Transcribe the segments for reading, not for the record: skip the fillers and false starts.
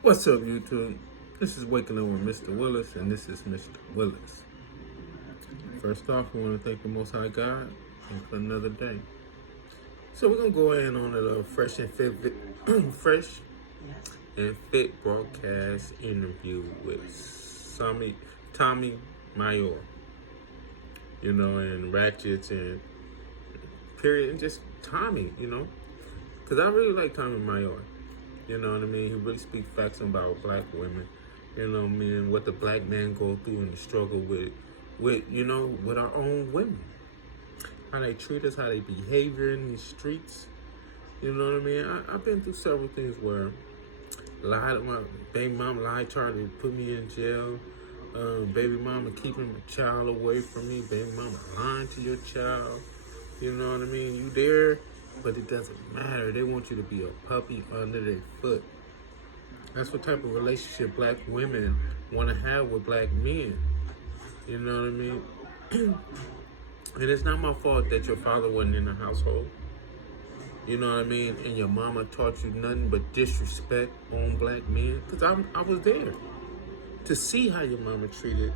What's up, YouTube? This is Waking Up with Mr. Willis, and this is Mr. Willis. First off, we want to thank the Most High God for another day. So we're gonna go ahead on a little Fresh and Fit, Fresh and Fit broadcast interview with Tommy Mayor. And Ratchets and period, and just Tommy. Because I really like Tommy Mayor. You know what I mean? He really speaks facts about black women. What the black man go through and the struggle with our own women. How they treat us, how they behavior in these streets. You know what I mean? I've been through several things where my baby mama lied, tried to put me in jail. Baby mama keeping the child away from me. Baby mama lying to your child. You know what I mean? You there, but it doesn't matter. They want you to be a puppy under their foot. That's what type of relationship black women want to have with black men. You know what I mean? And it's not my fault that your father wasn't in the household. You know what I mean? And your mama taught you nothing but disrespect on black men. Because I was there to see how your mama treated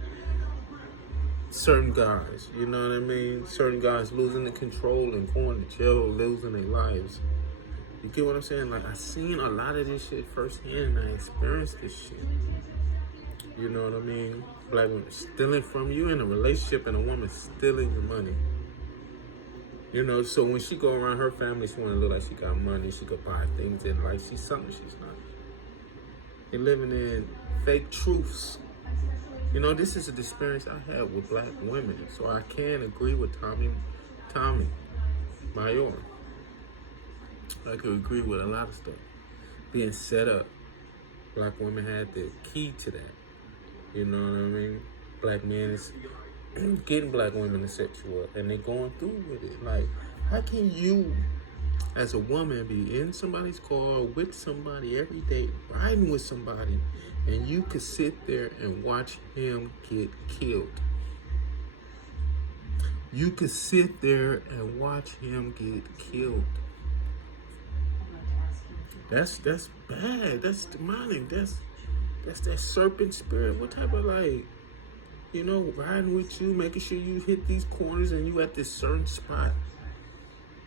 certain guys. You know what I mean? Certain guys losing the control and going to jail, losing their lives. You get what I'm saying? Like, I seen a lot of this shit firsthand, and I experienced this shit. You know what I mean? Black women stealing from you in a relationship, and a woman stealing your money. So when she go around her family, she want to look like she got money, she could buy things, and like she's something she's not. They're living in fake truths. This is an experience I had with black women, so I can agree with Tommy Mayor. I could agree with a lot of stuff being set up. Black women had the key to that. You know what I mean? Black men is getting black women to set you up, and they're going through with it. Like, how can you, as a woman, be in somebody's car with somebody every day, riding with somebody, and you could sit there and watch him get killed? You could sit there and watch him get killed. That's bad. That's demonic. That's that serpent spirit. What type of riding with you, making sure you hit these corners and you at this certain spot,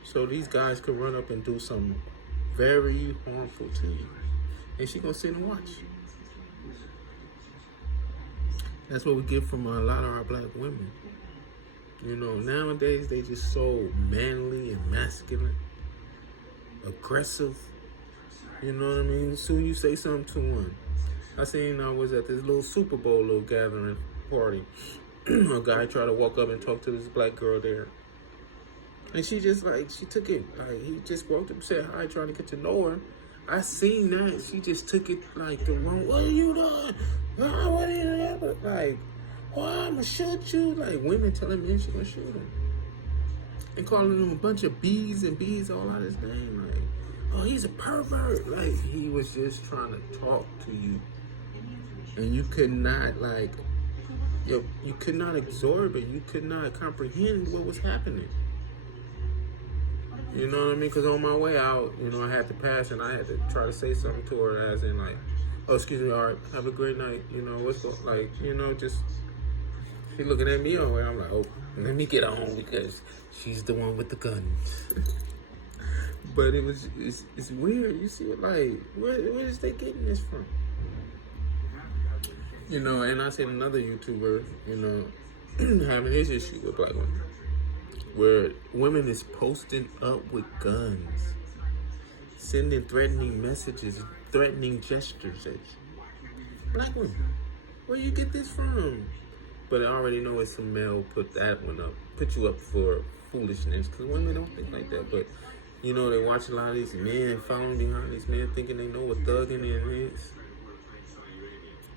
so these guys could run up and do something very harmful to you, and she gonna sit and watch. That's what we get from a lot of our black women. Nowadays they just so manly and masculine, aggressive. You know what I mean? As soon as you say something to one. I seen I was at this little Super Bowl little gathering party. A guy tried to walk up and talk to this black girl there. And she just she took it, he just walked up and said hi, trying to get to know her. I seen that. She just took it the wrong, what are you doing? Oh, what are you doing? I'm gonna shoot you. Women telling men she gonna shoot him. And calling him a bunch of B's and B's all out his name. Oh, he's a pervert. He was just trying to talk to you. And you could not, you could not absorb it. You could not comprehend what was happening. You know what I mean? Because on my way out, I had to pass, and I had to try to say something to her, as in, oh, excuse me, all right, have a great night. What's going, just, she looking at me over, and I'm like, oh, let me get on, because she's the one with the guns. But it's weird. You see, where is they getting this from? And I seen another YouTuber, having his issue with black women, where women is posting up with guns, sending threatening messages, threatening gestures at you. Black women, where you get this from? But I already know it's some male put that one up, put you up for foolishness, because women don't think like that. But they watch a lot of these men following behind these men, thinking they know what thugging is.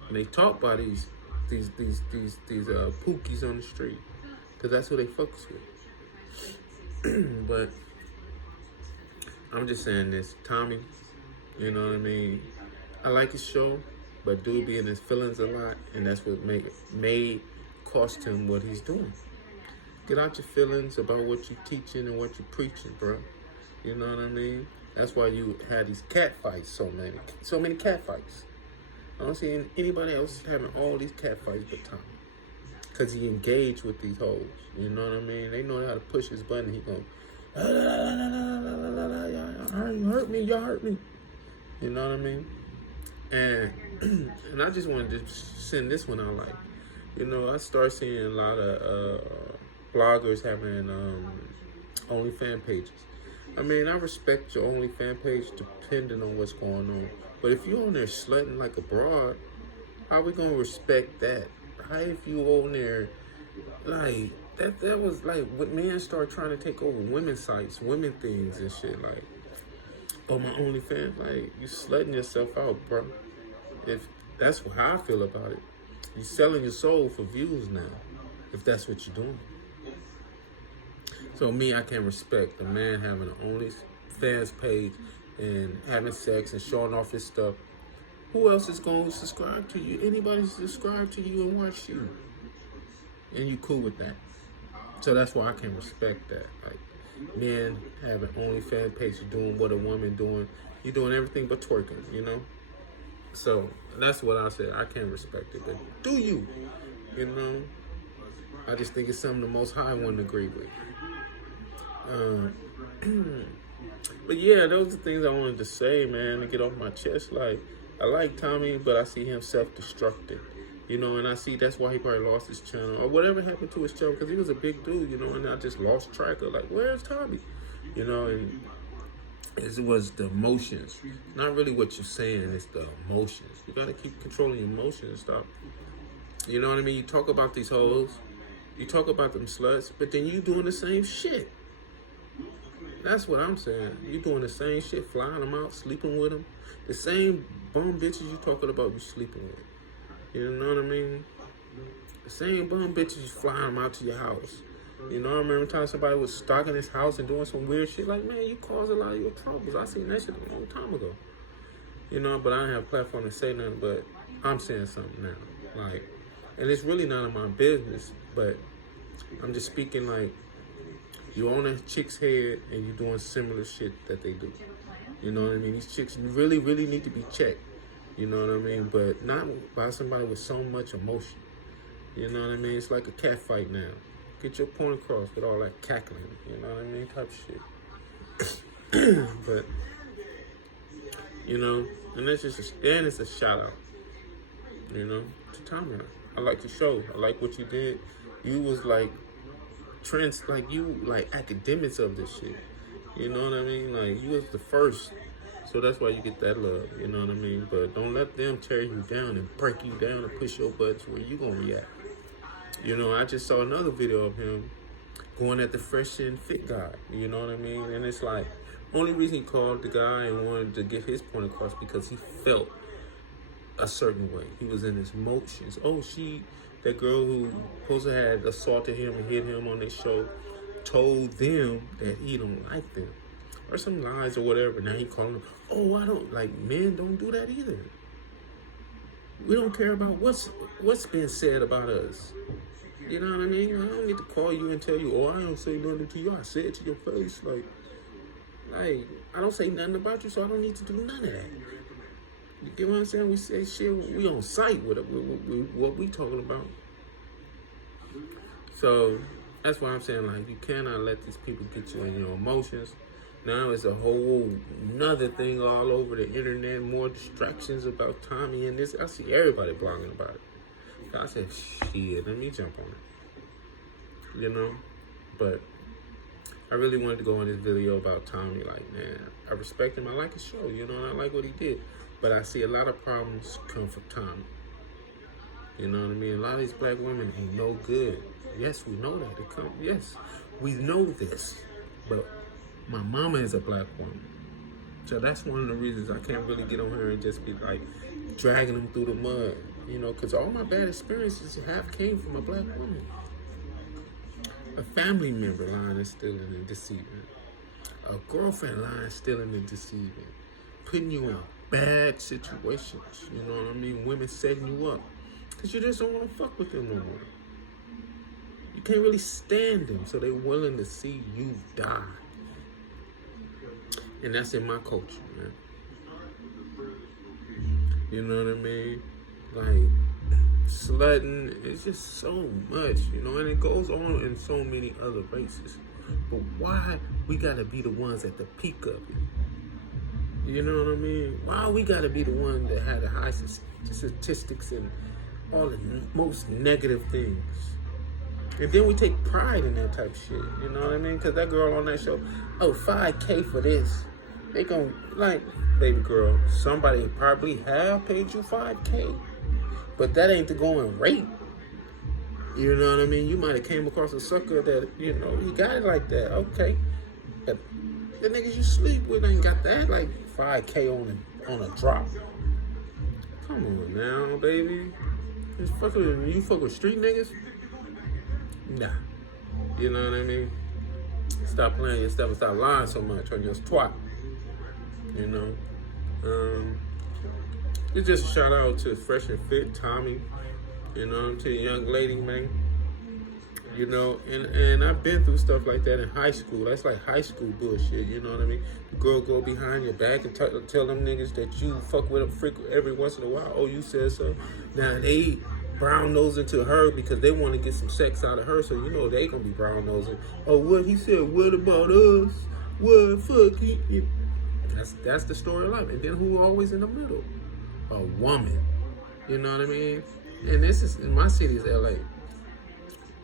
And they talk by these pookies on the street, because that's who they focus with. But I'm just saying this, Tommy, you know what I mean? I like his show, but dude be in his feelings a lot, and that's what made cost him what he's doing. Get out your feelings about what you're teaching and what you're preaching, bro. You know what I mean? That's why you had these cat fights, so many cat fights. I don't see anybody else having all these cat fights but Tommy. Because he engaged with these hoes. You know what I mean? They know how to push his button. He going, you hurt me, y'all hurt me. You know what I mean? And and I just wanted to send this one out like, you know, I start seeing a lot of bloggers having OnlyFans pages. I mean, I respect your OnlyFans page depending on what's going on. But if you're on there slutting like a broad, how we gonna respect that? How if you on there like that was like when men start trying to take over women's sites, women things and shit like, oh my OnlyFans, like you slutting yourself out, bro. If that's how I feel about it. You're selling your soul for views now, if that's what you're doing. So me, I can respect a man having an OnlyFans page and having sex and showing off his stuff. Who else is going to subscribe to you? Anybody subscribe to you and watch you. And you cool with that. So that's why I can respect that. Like, men having OnlyFans pages doing what a woman doing. You're doing everything but twerking, you know? So that's what I said. I can respect it. But do you? You know? I just think it's something the Most High wouldn't agree with. But yeah, those are things I wanted to say, man, to get off my chest. Like, I like Tommy, but I see him self-destructing, you know, and I see that's why he probably lost his channel or whatever happened to his channel, because he was a big dude, you know, and I just lost track of like, where's Tommy, you know, and it was the emotions, not really what you're saying, it's the emotions. You got to keep controlling your emotions and stuff, you know what I mean? You talk about these hoes, you talk about them sluts, but then you doing the same shit. That's what I'm saying. You doing the same shit, flying them out, sleeping with them. The same bum bitches you talking about you sleeping with. You know what I mean? The same bum bitches you flying them out to your house. You know, I remember time somebody was stalking his house and doing some weird shit. Like, man, you caused a lot of your troubles. I seen that shit a long time ago. You know, but I don't have a platform to say nothing, but I'm saying something now. Like, and it's really none of my business, but I'm just speaking like, you on a chick's head and you doing similar shit that they do. You know what I mean? These chicks really, really need to be checked. You know what I mean? But not by somebody with so much emotion. You know what I mean? It's like a cat fight now. Get your point across with all that cackling. You know what I mean? Type shit. But, you know, and that's just, and it's a shout out. You know, to Tommy. I like the show. I like what you did. You was like, trends, like you like academics of this shit, you know what I mean? Like you was the first, so that's why you get that love, you know what I mean? But don't let them tear you down and break you down and push your buttons where you gonna react. You know, I just saw another video of him going at the Fresh&Fit guy, you know what I mean? And it's like, only reason he called the guy and wanted to get his point across because he felt a certain way. He was in his emotions. Oh, that girl who supposed to have assaulted him and hit him on this show told them that he don't like them. Or some lies or whatever. Now he calling them, oh, I don't, like, men don't do that either. We don't care about what's been said about us. You know what I mean? I don't need to call you and tell you, oh, I don't say nothing to you. I say it to your face. Like, I don't say nothing about you, so I don't need to do none of that. You get what I'm saying? We say shit, we on site with what we talking about. So that's why I'm saying, like, you cannot let these people get you in your emotions. Now it's a whole nother thing all over the internet, more distractions about Tommy and this. I see everybody blogging about it. I said, shit, let me jump on it. You know? But I really wanted to go in this video about Tommy. Like, man, I respect him. I like his show, you know, and I like what he did. But I see a lot of problems come from Tommy. You know what I mean? A lot of these black women ain't no good. Yes, we know that. Yes, we know this. But my mama is a black woman. So that's one of the reasons I can't really get on here and just be like dragging them through the mud. You know, because all my bad experiences have came from a black woman. A family member lying and stealing and deceiving. A girlfriend lying, stealing and deceiving. Putting you in bad situations, you know what I mean? Women setting you up because you just don't want to fuck with them no more. You can't really stand them, so they're willing to see you die. And that's in my culture, man. You know what I mean? Like, slutting, it's just so much, you know, and it goes on in so many other races. But why we gotta be the ones at the peak of it? You know what I mean? Why we gotta be the one that had the high statistics and all the most negative things? And then we take pride in that type of shit. You know what I mean? Because that girl on that show, oh, 5K for this. They gon' like, baby girl, somebody probably have paid you 5K. But that ain't the going rate. You know what I mean? You might have came across a sucker that, you know, he got it like that. Okay. But the niggas you sleep with ain't got that like 5K on a drop. Come on now, baby. You fuck with street niggas? Nah. You know what I mean? Stop playing your stuff and stop lying so much on your twat. You know? It's just a shout out to Fresh&Fit, Tommy. You know, to the young lady, man. You know, and I've been through stuff like that in high school. That's like high school bullshit, you know what I mean? The girl go behind your back and tell them niggas that you fuck with them frequent every once in a while. Oh, you said so. Now they brown nosing to her because they want to get some sex out of her, so you know they gonna be brown nosing. Oh, what he said? What about us? What fuck? That's the story of life. And then who always in the middle? A woman. You know what I mean? And this is in my city is LA.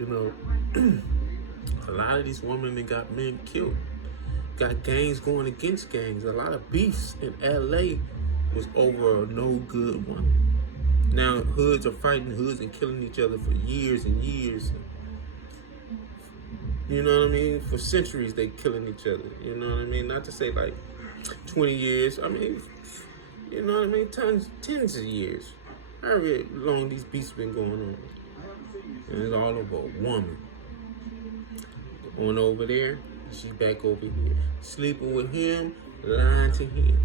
You know, a lot of these women that got men killed. Got gangs going against gangs. A lot of beefs in LA was over a no good woman. Now hoods are fighting hoods and killing each other for years and years. You know what I mean? For centuries they killing each other. You know what I mean? Not to say like 20 years. I mean, you know what I mean? Tens of years. How long these beefs been going on? And it's all over a woman. Going over there, she back over here. Sleeping with him, lying to him.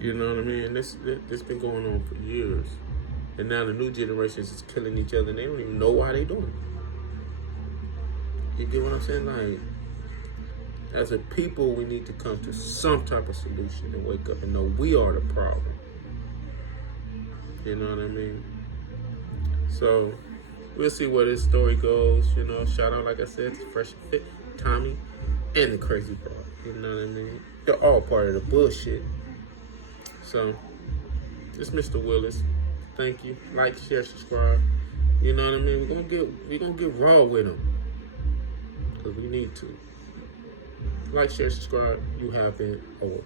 You know what I mean? This been going on for years. And now the new generations is killing each other and they don't even know why they doing it. You get what I'm saying? Like, as a people, we need to come to some type of solution and wake up and know we are the problem. You know what I mean? So, we'll see where this story goes. You know, shout out, like I said, to Fresh&Fit, Tommy, and the Crazy Part. You know what I mean? They're all part of the bullshit. So, it's Mr.Willis. Thank you. Like, share, subscribe. You know what I mean? We're gonna get raw with them. Because we need to. Like, share, subscribe. You have been over.